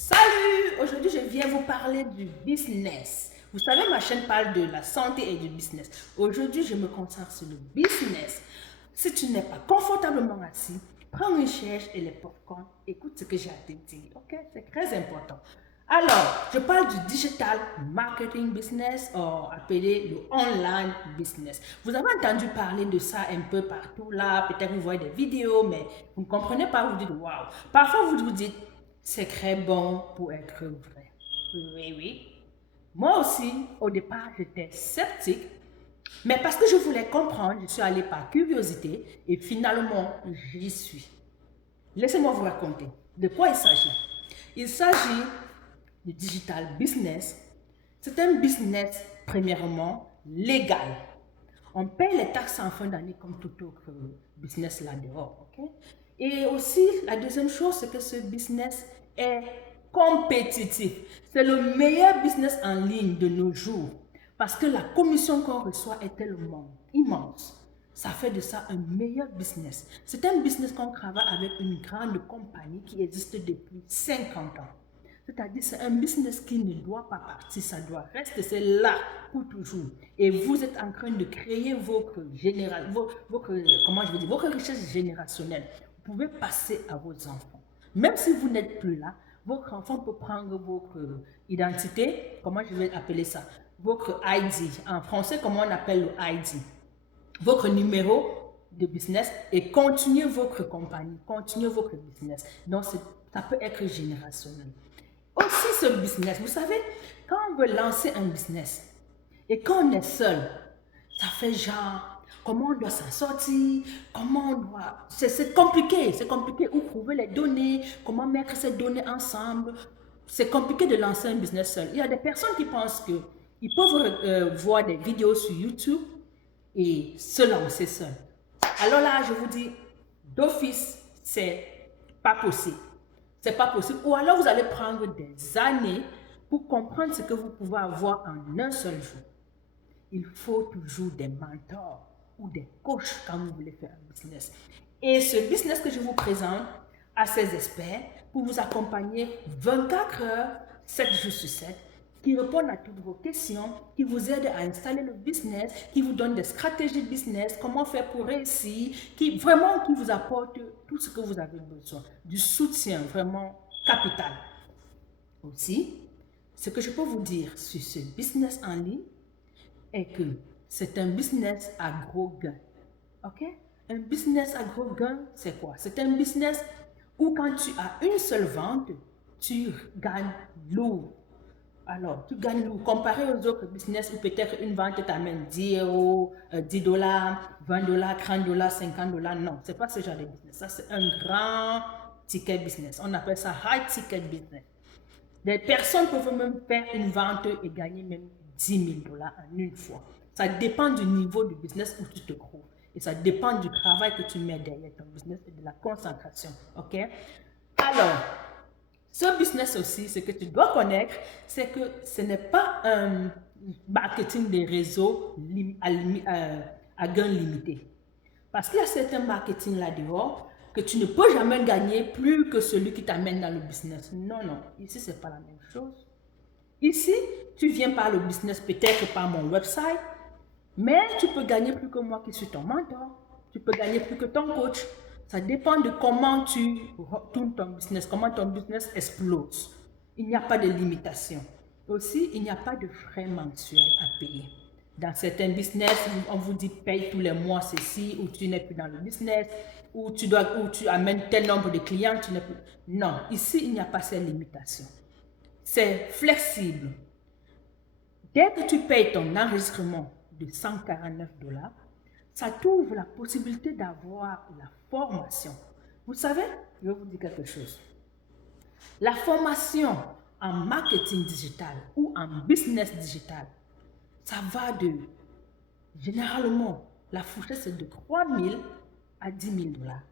Salut! Aujourd'hui, je viens vous parler du business. Vous savez, ma chaîne parle de la santé et du business. Aujourd'hui, je me concentre sur le business. Si tu n'es pas confortablement assis, prends une chaise et les popcorn. Écoute ce que j'ai à te dire, ok? C'est très important. Alors, je parle du digital marketing business, ou appelé le online business. Vous avez entendu parler de ça un peu partout là, peut-être vous voyez des vidéos, mais vous ne comprenez pas, vous dites waouh. Parfois, vous vous dites, c'est très bon pour être vrai. Oui, oui. Moi aussi, au départ, j'étais sceptique, mais parce que je voulais comprendre, je suis allée par curiosité et finalement, j'y suis. Laissez-moi vous raconter de quoi il s'agit. Il s'agit du digital business. C'est un business, premièrement, légal. On paye les taxes en fin d'année comme tout autre business là dehors. Ok. Et aussi, la deuxième chose, c'est que ce business est compétitif. C'est le meilleur business en ligne de nos jours parce que la commission qu'on reçoit est tellement immense. Ça fait de ça un meilleur business. C'est un business qu'on travaille avec une grande compagnie qui existe depuis 50 ans. C'est-à-dire, c'est un business qui ne doit pas partir, ça doit rester, c'est là pour toujours. Et vous êtes en train de créer votre richesse générationnelle. Vous pouvez passer à vos enfants. Même si vous n'êtes plus là, votre enfant peut prendre votre identité, comment je vais appeler ça, votre ID. En français, comment on appelle le ID? Votre numéro de business et continuer votre compagnie, continuer votre business. Donc, ça peut être générationnel. Aussi, ce business, vous savez, quand on veut lancer un business et quand on est seul, ça fait genre, comment on doit s'en sortir, comment on doit... C'est compliqué où trouver les données, comment mettre ces données ensemble. C'est compliqué de lancer un business seul. Il y a des personnes qui pensent qu'ils peuvent voir des vidéos sur YouTube et se lancer seul. Alors là, je vous dis, d'office, c'est pas possible. C'est pas possible. Ou alors, vous allez prendre des années pour comprendre ce que vous pouvez avoir en un seul jour. Il faut toujours des mentors ou des coachs quand vous voulez faire un business. Et ce business que je vous présente a ses experts pour vous accompagner 24 heures, 7 jours sur 7, qui répondent à toutes vos questions, qui vous aident à installer le business, qui vous donnent des stratégies de business, comment faire pour réussir, qui vous apportent tout ce que vous avez besoin, du soutien vraiment capital. Aussi, ce que je peux vous dire sur ce business en ligne est que c'est un business à gros gain. Ok? Un business à gros gain, c'est quoi? C'est un business où quand tu as une seule vente, tu gagnes lourd. Alors, tu gagnes lourd. Comparé aux autres business où peut-être une vente t'amène 10 euros, 10 dollars, 20 dollars, 30 dollars, 50 dollars. Non, c'est pas ce genre de business. Ça, c'est un grand ticket business. On appelle ça high ticket business. Des personnes peuvent même faire une vente et gagner même 10 000 dollars en une fois. Ça dépend du niveau du business où tu te trouves. Et ça dépend du travail que tu mets derrière ton business et de la concentration. OK? Alors, ce business aussi, ce que tu dois connaître, c'est que ce n'est pas un marketing des réseaux à gain limité. Parce qu'il y a certains marketing là dehors que tu ne peux jamais gagner plus que celui qui t'amène dans le business. Non, non, ici, ce n'est pas la même chose. Ici, tu viens par le business, peut-être par mon website, mais tu peux gagner plus que moi qui suis ton mentor. Tu peux gagner plus que ton coach. Ça dépend de comment tu tournes ton business, comment ton business explose. Il n'y a pas de limitation. Aussi, il n'y a pas de frais mensuels à payer. Dans certains business, on vous dit paye tous les mois ceci, ou tu n'es plus dans le business, ou tu amènes tel nombre de clients, tu n'es plus. Non, ici, il n'y a pas ces limitations. C'est flexible. Dès que tu payes ton enregistrement de 149 dollars, ça t'ouvre la possibilité d'avoir la formation. Vous savez, je vais vous dire quelque chose. La formation en marketing digital ou en business digital, ça va généralement, la fourchette c'est de 3 000 à 10 000 dollars.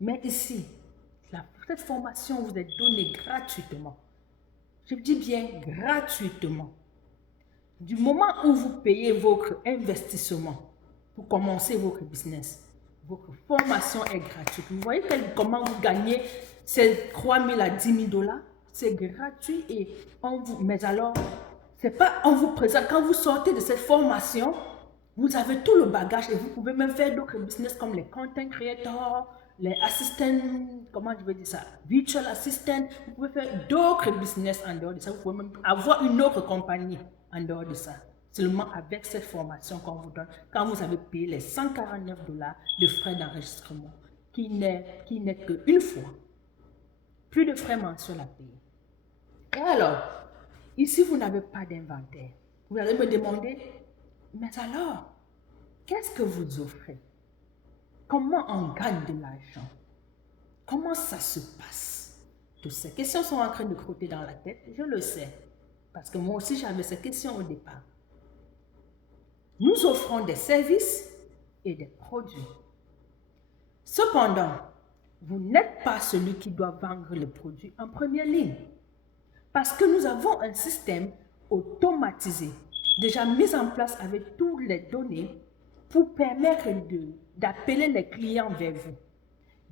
Mais ici, cette formation vous est donnée gratuitement. Je dis bien gratuitement. Du moment où vous payez votre investissement pour commencer votre business, votre formation est gratuite. Vous voyez comment vous gagnez ces 3 000 à 10 000 dollars? c'est gratuit et mais alors, c'est pas on vous présente, quand vous sortez de cette formation, vous avez tout le bagage et vous pouvez même faire d'autres business comme les content creators, les assistants, comment je vais dire ça, virtual assistant. Vous pouvez faire d'autres business en dehors de ça. Vous pouvez même avoir une autre compagnie en dehors de ça. Seulement avec cette formation qu'on vous donne, quand vous avez payé les $149 de frais d'enregistrement, qui n'est qu'une fois. Plus de frais mensuels à payer. Et alors, ici, vous n'avez pas d'inventaire. Vous allez me demander, mais alors, qu'est-ce que vous offrez? Comment on gagne de l'argent? Comment ça se passe? Toutes ces questions sont en train de crotter dans la tête, je le sais. Parce que moi aussi, j'avais ces questions au départ. Nous offrons des services et des produits. Cependant, vous n'êtes pas celui qui doit vendre le produit en première ligne. Parce que nous avons un système automatisé, déjà mis en place avec toutes les données pour permettre d'appeler les clients vers vous.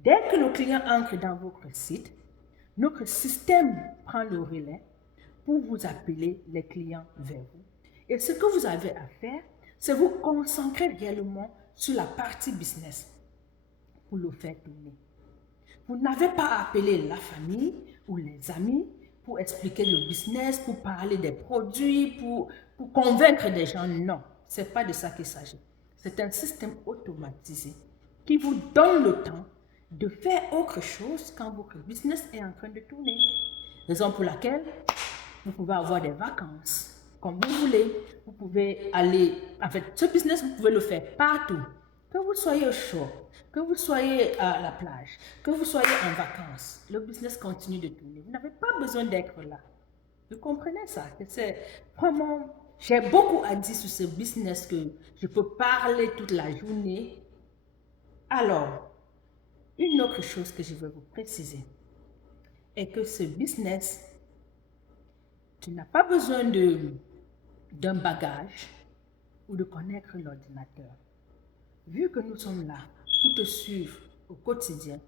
Dès que le client entre dans votre site, notre système prend le relais pour vous appeler les clients vers vous. Et ce que vous avez à faire, c'est vous concentrer réellement sur la partie business pour le faire tourner. Vous n'avez pas à appeler la famille ou les amis pour expliquer le business, pour parler des produits, pour convaincre des gens. Non, ce n'est pas de ça qu'il s'agit. C'est un système automatisé qui vous donne le temps de faire autre chose quand votre business est en train de tourner. Raison pour laquelle vous pouvez avoir des vacances comme vous voulez. Vous pouvez aller, en fait, ce business, vous pouvez le faire partout. Que vous soyez au chaud, que vous soyez à la plage, que vous soyez en vacances, le business continue de tourner. Vous n'avez pas besoin d'être là. Vous comprenez ça? C'est vraiment, j'ai beaucoup à dire sur ce business que je peux parler toute la journée. Alors, une autre chose que je veux vous préciser est que ce business, tu n'as pas besoin d'un bagage ou de connaître l'ordinateur. Vu que nous sommes là pour te suivre au quotidien,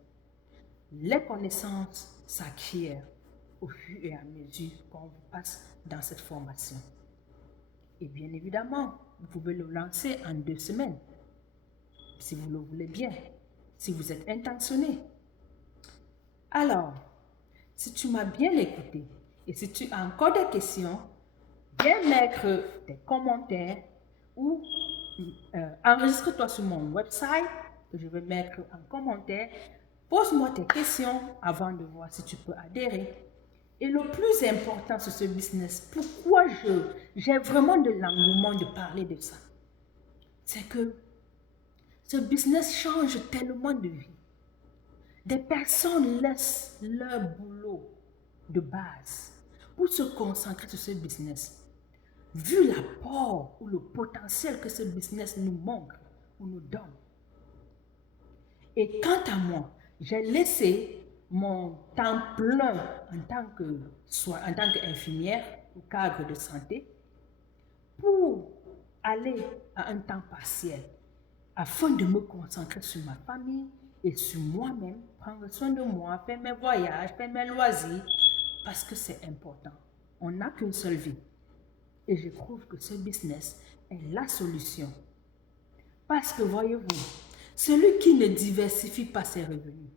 les connaissances s'acquièrent au fur et à mesure qu'on vous passe dans cette formation. Et bien évidemment, vous pouvez le lancer en 2 semaines, si vous le voulez bien, si vous êtes intentionné. Alors, si tu m'as bien écouté et si tu as encore des questions, viens mettre des commentaires ou enregistre-toi sur mon website que je vais mettre en commentaire. Pose-moi tes questions avant de voir si tu peux adhérer. Et le plus important sur ce business, pourquoi j'ai vraiment de l'engouement de parler de ça, c'est que ce business change tellement de vie. Des personnes laissent leur boulot de base pour se concentrer sur ce business. Vu l'apport ou le potentiel que ce business nous montre ou nous donne. Et quant à moi, j'ai laissé mon temps plein en tant qu'infirmière ou cadre de santé pour aller à un temps partiel afin de me concentrer sur ma famille et sur moi-même, prendre soin de moi, faire mes voyages, faire mes loisirs, parce que c'est important. On n'a qu'une seule vie. Et je trouve que ce business est la solution. Parce que voyez-vous, celui qui ne diversifie pas ses revenus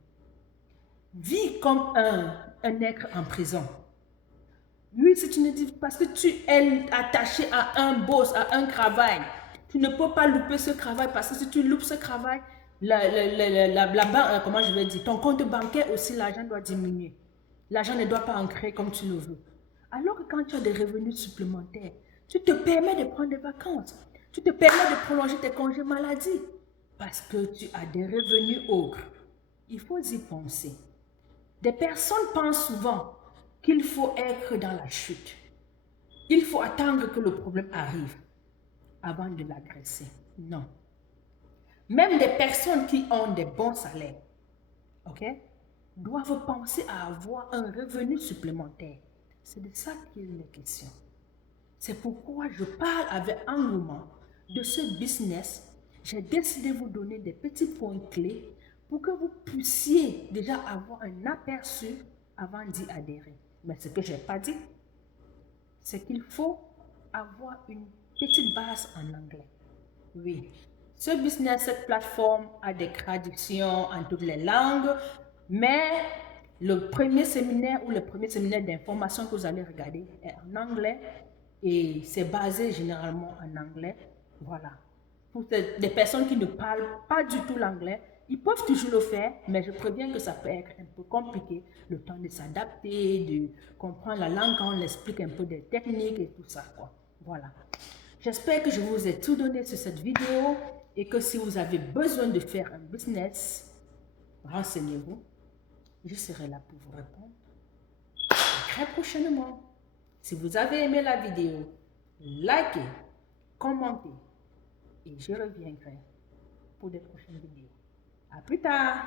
vit comme un être en prison. Oui, si tu ne dis parce que tu es attaché à un boss, à un travail, tu ne peux pas louper ce travail parce que si tu loupes ce travail, comment je vais dire, ton compte bancaire aussi, l'argent doit diminuer. L'argent ne doit pas entrer comme tu le veux. Alors que quand tu as des revenus supplémentaires, tu te permets de prendre des vacances. Tu te permets de prolonger tes congés maladie parce que tu as des revenus autres. Il faut y penser. Des personnes pensent souvent qu'il faut être dans la chute. Il faut attendre que le problème arrive avant de l'agresser. Non. Même des personnes qui ont des bons salaires, ok, doivent penser à avoir un revenu supplémentaire. C'est de ça qu'il est question. C'est pourquoi je parle avec engouement de ce business. J'ai décidé de vous donner des petits points clés pour que vous puissiez déjà avoir un aperçu avant d'y adhérer. Mais ce que je n'ai pas dit, c'est qu'il faut avoir une petite base en anglais. Oui, ce business, cette plateforme a des traductions en toutes les langues, mais le premier séminaire ou le premier séminaire d'information que vous allez regarder est en anglais et c'est basé généralement en anglais. Voilà. Pour des personnes qui ne parlent pas du tout l'anglais, ils peuvent toujours le faire, mais je préviens que ça peut être un peu compliqué, le temps de s'adapter, de comprendre la langue quand on explique un peu des techniques et tout ça, quoi. Voilà. J'espère que je vous ai tout donné sur cette vidéo et que si vous avez besoin de faire un business, renseignez-vous. Je serai là pour vous répondre très prochainement. Si vous avez aimé la vidéo, likez, commentez et je reviendrai pour des prochaines vidéos. À plus tard!